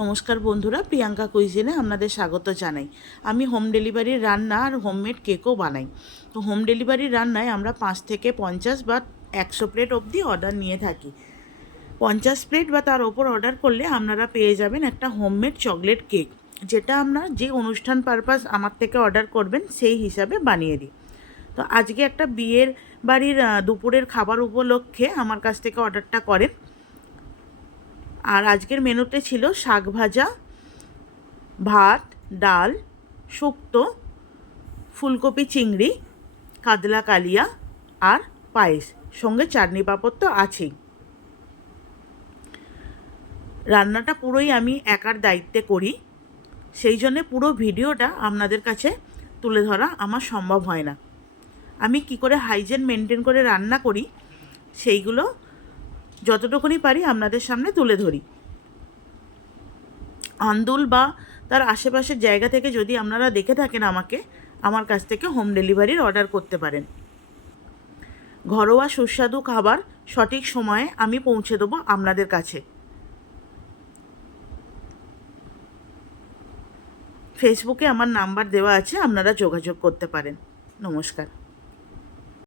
নমস্কার বন্ধুরা, প্রিয়াঙ্কা কুইজিনে আপনাদের স্বাগত জানাই। আমি হোম ডেলিভারির রান্না আর হোমমেড কেকও বানাই। তো হোম ডেলিভারির রান্নায় আমরা 5 থেকে 50 বা 100 প্লেট অবধি অর্ডার নিয়ে থাকি। 50 প্লেট বা তার ওপর অর্ডার করলে আপনারা পেয়ে যাবেন একটা হোমমেড চকলেট কেক, যেটা আপনার যে অনুষ্ঠান পারপাস আমার থেকে অর্ডার করবেন সেই হিসাবে বানিয়ে দিই। তো আজকে একটা বিয়ের বাড়ির দুপুরের খাবার উপলক্ষে আমার কাছ থেকে অর্ডারটা করেন। আর আজকের মেনুতে ছিল শাক ভাজা, ভাত, ডাল, শুক্তো, ফুলকপি চিংড়ি, কাতলা কালিয়া আর পায়েস, সঙ্গে চাটনি পাঁপড় তো আছেই। রান্নাটা পুরোই আমি একার দায়িত্বে করি, সেই জন্যে পুরো ভিডিওটা আপনাদের কাছে তুলে ধরা আমার সম্ভব হয় না। আমি কি করে হাইজেন মেনটেন করে রান্না করি সেইগুলো যতটুকুনি পারি আপনাদের সামনে তুলে ধরি। আন্দুল বা তার আশেপাশের জায়গা থেকে যদি আপনারা দেখে থাকেন আমাকে, আমার কাছ থেকে হোম ডেলিভারির অর্ডার করতে পারেন। ঘরোয়া সুস্বাদু খাবার সঠিক সময়ে আমি পৌঁছে দেবো আপনাদের কাছে। ফেসবুকে আমার নাম্বার দেওয়া আছে, আপনারা যোগাযোগ করতে পারেন। নমস্কার।